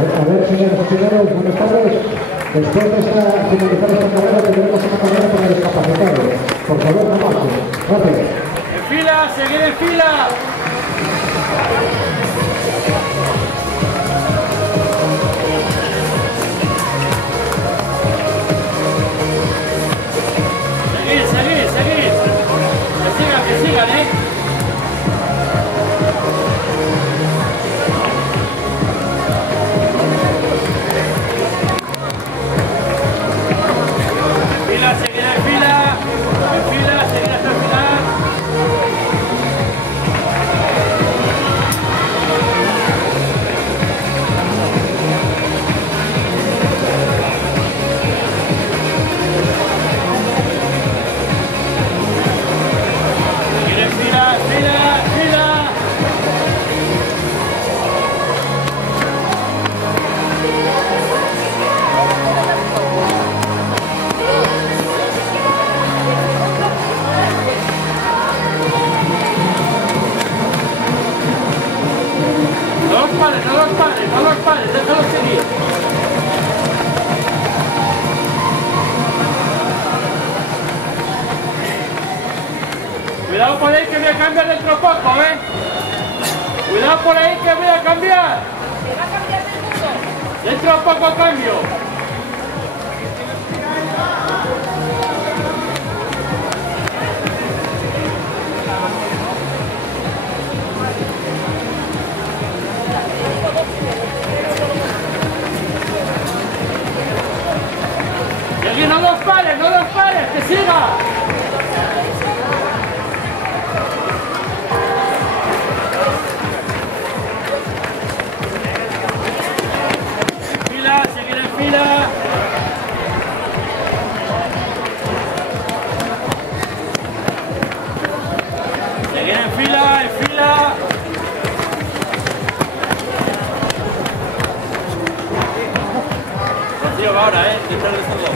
A ver, señores funcionarios, buenas tardes. Después de finalizar esta carrera, tendremos una carrera para discapacitados. Por favor, no marchen. Gracias. ¡En fila! ¡Seguir en fila! Seguir. Que sigan, ¿eh? Seguir en fila, seguir hasta el final. Seguir en fila. No los pares, déjalos seguir. Cuidado por ahí que voy a cambiar dentro poco, ¿eh? Cuidado por ahí que voy a cambiar. ¿Te va a cambiar del mundo? Dentro poco cambio. Y no los pares, que siga. Fila, seguir en fila. Seguir en fila. Rocío va ahora, detrás de estos dos.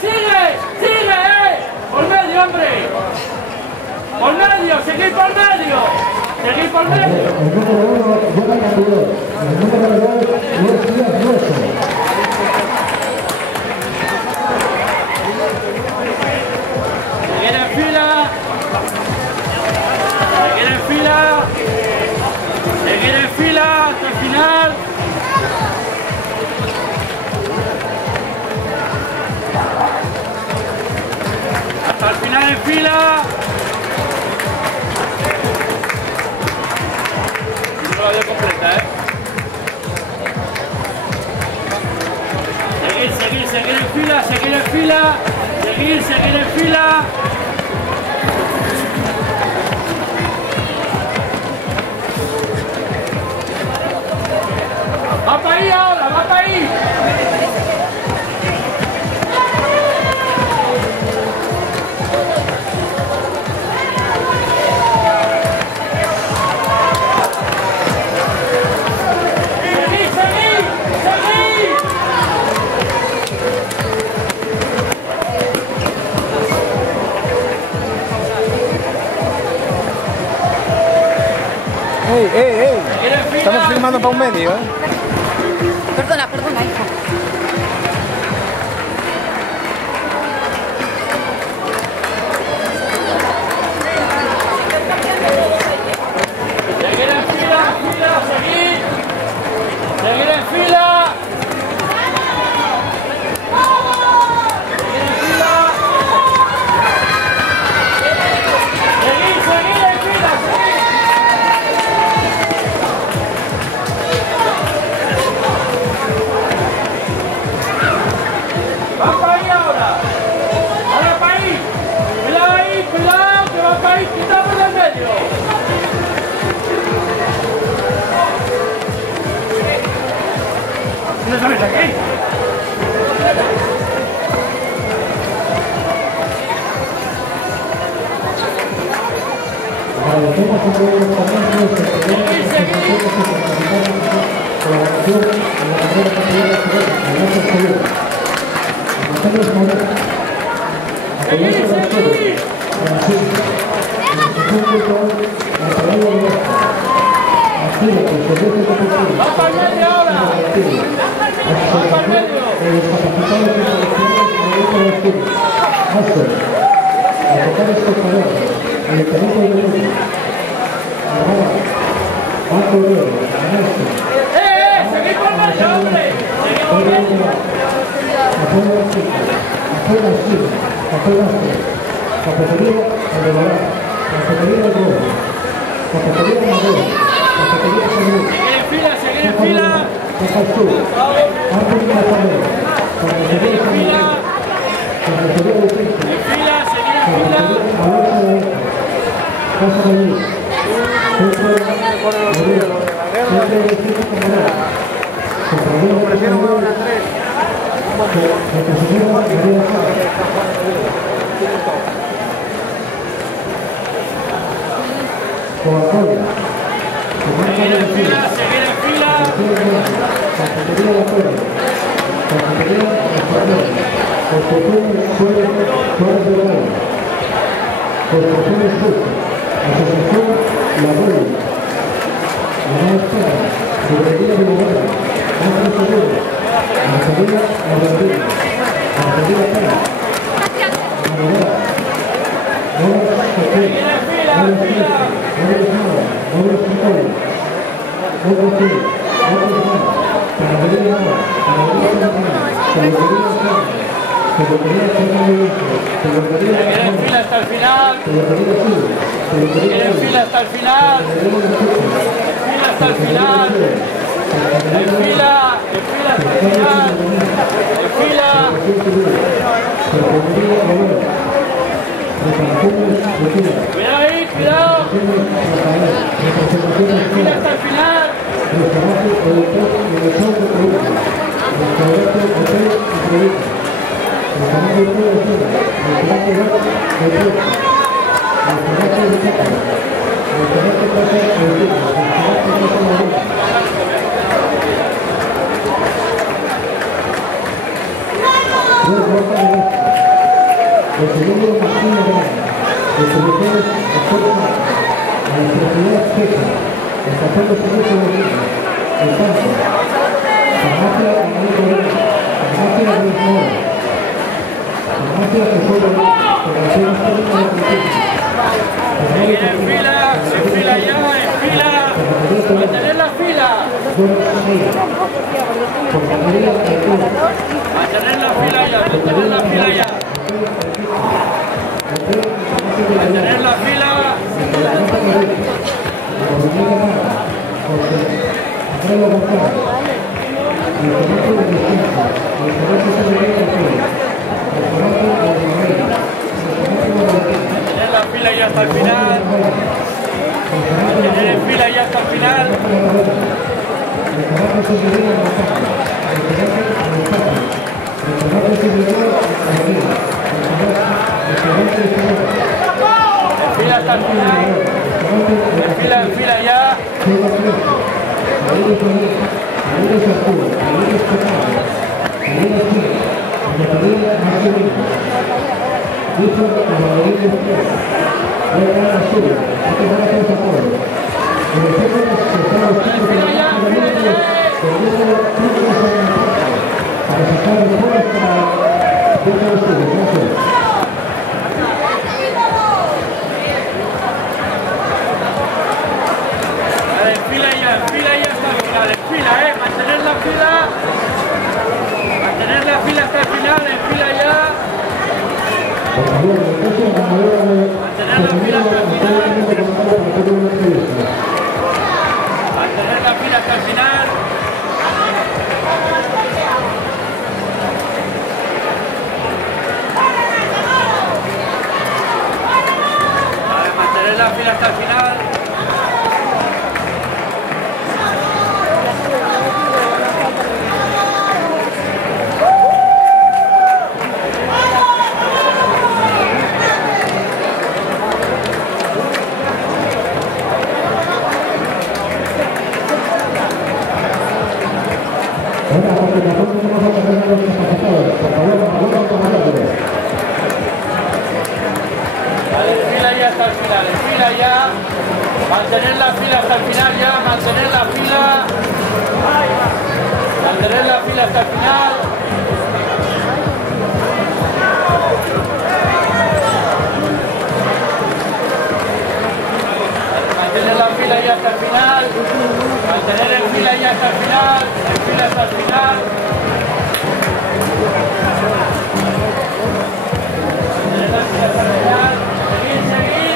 ¡Sigue! ¡Por medio, hombre! ¡Por medio! ¡Seguid por medio! El número 1 llega Cantidor. El número 2 Luis Díaz Grueso. Seguir en fila. fila, seguir en fila. ¡Va para ahí ahora! ¡Va para ahí! ¡Ey! Estamos filmando para un medio, ¿eh? Perdona, hija. Seguir en fila, seguir. Seguir en fila. Seguir en fila. Seguir en fila, seguir. ¡Va para ahí ahora! ¡Ahora para ahí! ¡Cuidado, que va para ahí! ¡Quitamos del medio! ¿No sabes aquí? ¡Va para el medio ahora! ¡Va para el medio! ¡Seguid por medio, hombre! ¡Seguid por medio! Seguir en fila. Hasta el final. En fila hasta el final. Fila hasta el final. En fila hasta el final. En fila. Cuidado ahí, cuidado. En fila hasta el final. En fila ya, en fila. Mantener la fila. Mantener la fila ya, mantener la fila ya. Mantener la fila. ya hasta el final. Mantener en fila ya hasta el final. En fila hasta el final. En fila ya. Mantener la fila hasta el final, en fila ya. Mantener la fila hasta el final. Mantener la fila hasta el final. Mantener la fila hasta el final. Mantener la fila hasta el final ya, mantener la fila hasta el final. Mantener la fila ya hasta el final, mantener en fila ya hasta el final, en fila hasta el final. Mantener la fila hasta el final, seguir.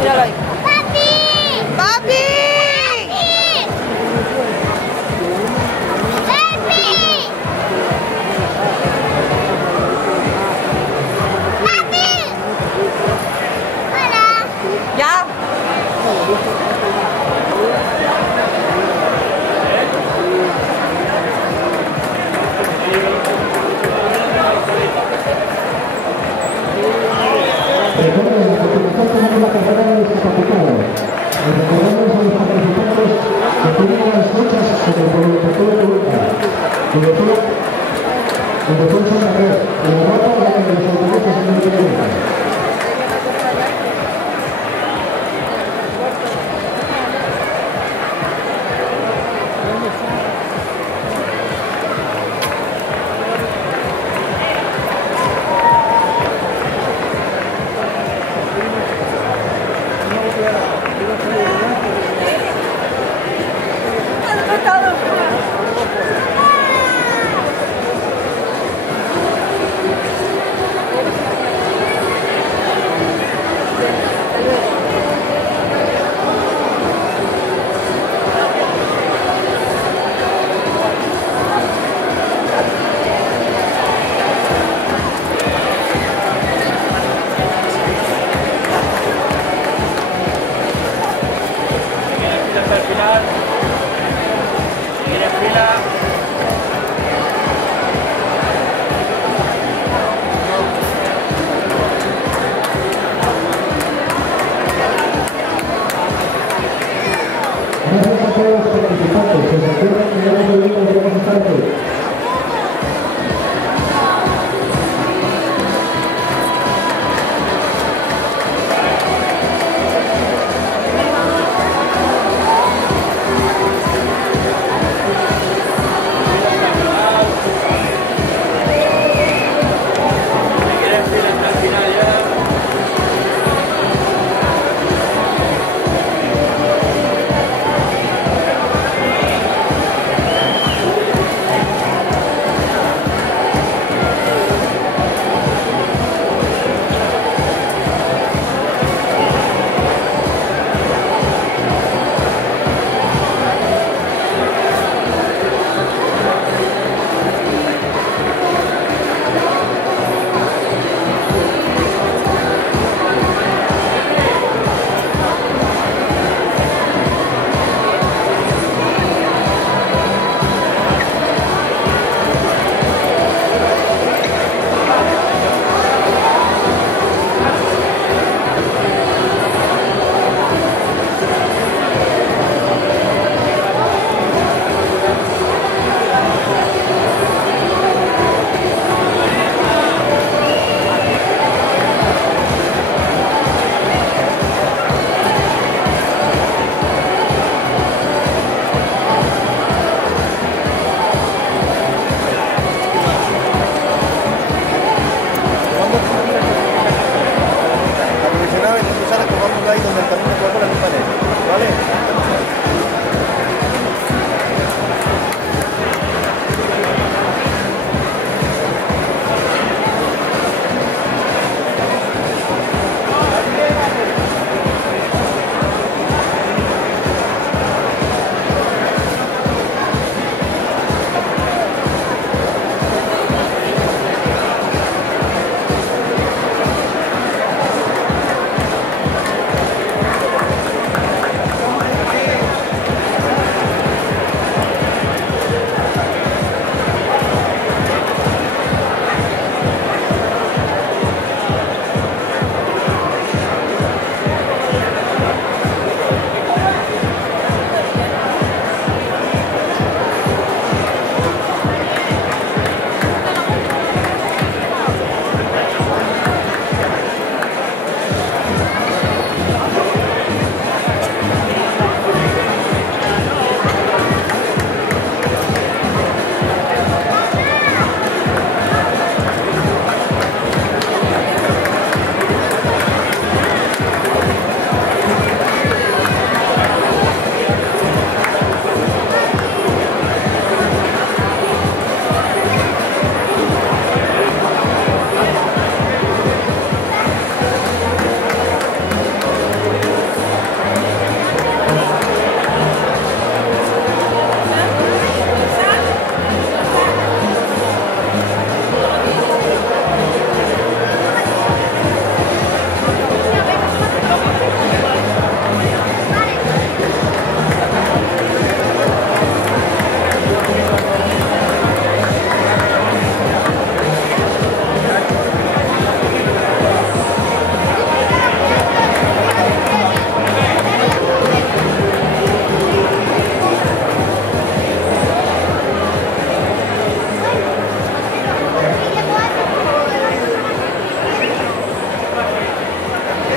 Míralo ahí. ¡Papi! ¡Papi! ¡Papi! Recuerden, a continuación tenemos la carrera de discapacitados. Recordamos a los participantes que tienen las fechas con el protocolo de ruta. Y después son la red. Y la rota la que los autobuses no tienen.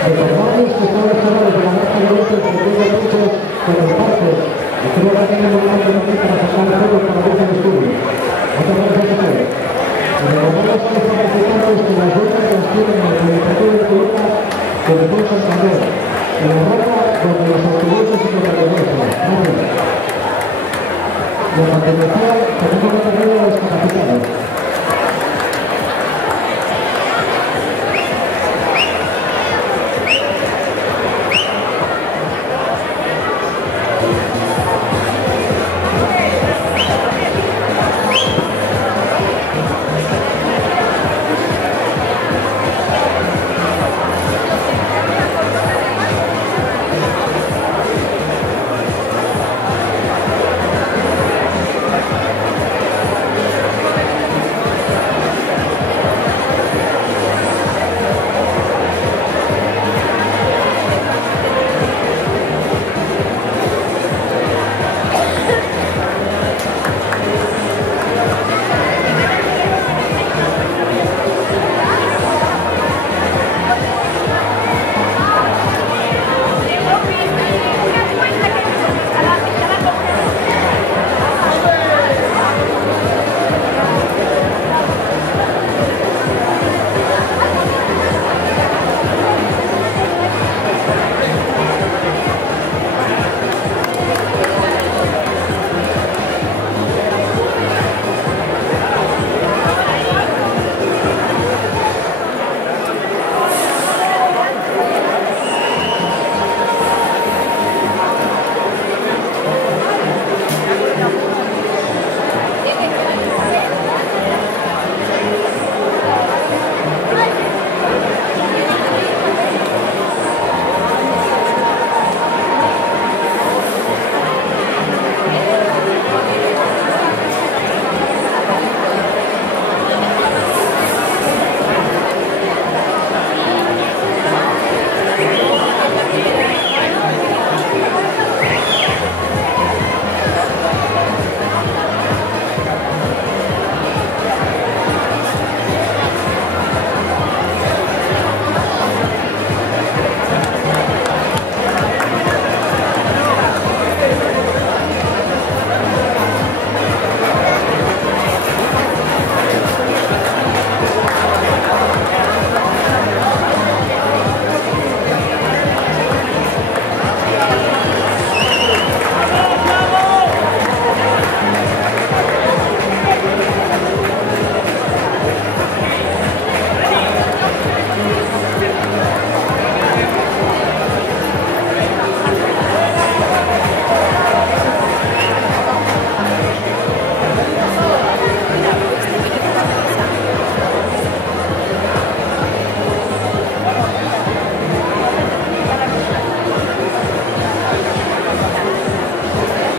Recordarles que estamos hablando de la marca de los derechos con el parque. Y creo que tenemos una oportunidad para sacar juegos para el estudio. Muchas gracias a todos. Recordamos a los participantes que las vueltas las tienen en el Polideportivo de Toluca, que le pueden Santander, en la ropa donde los autobuses y los autobuses. A continuación,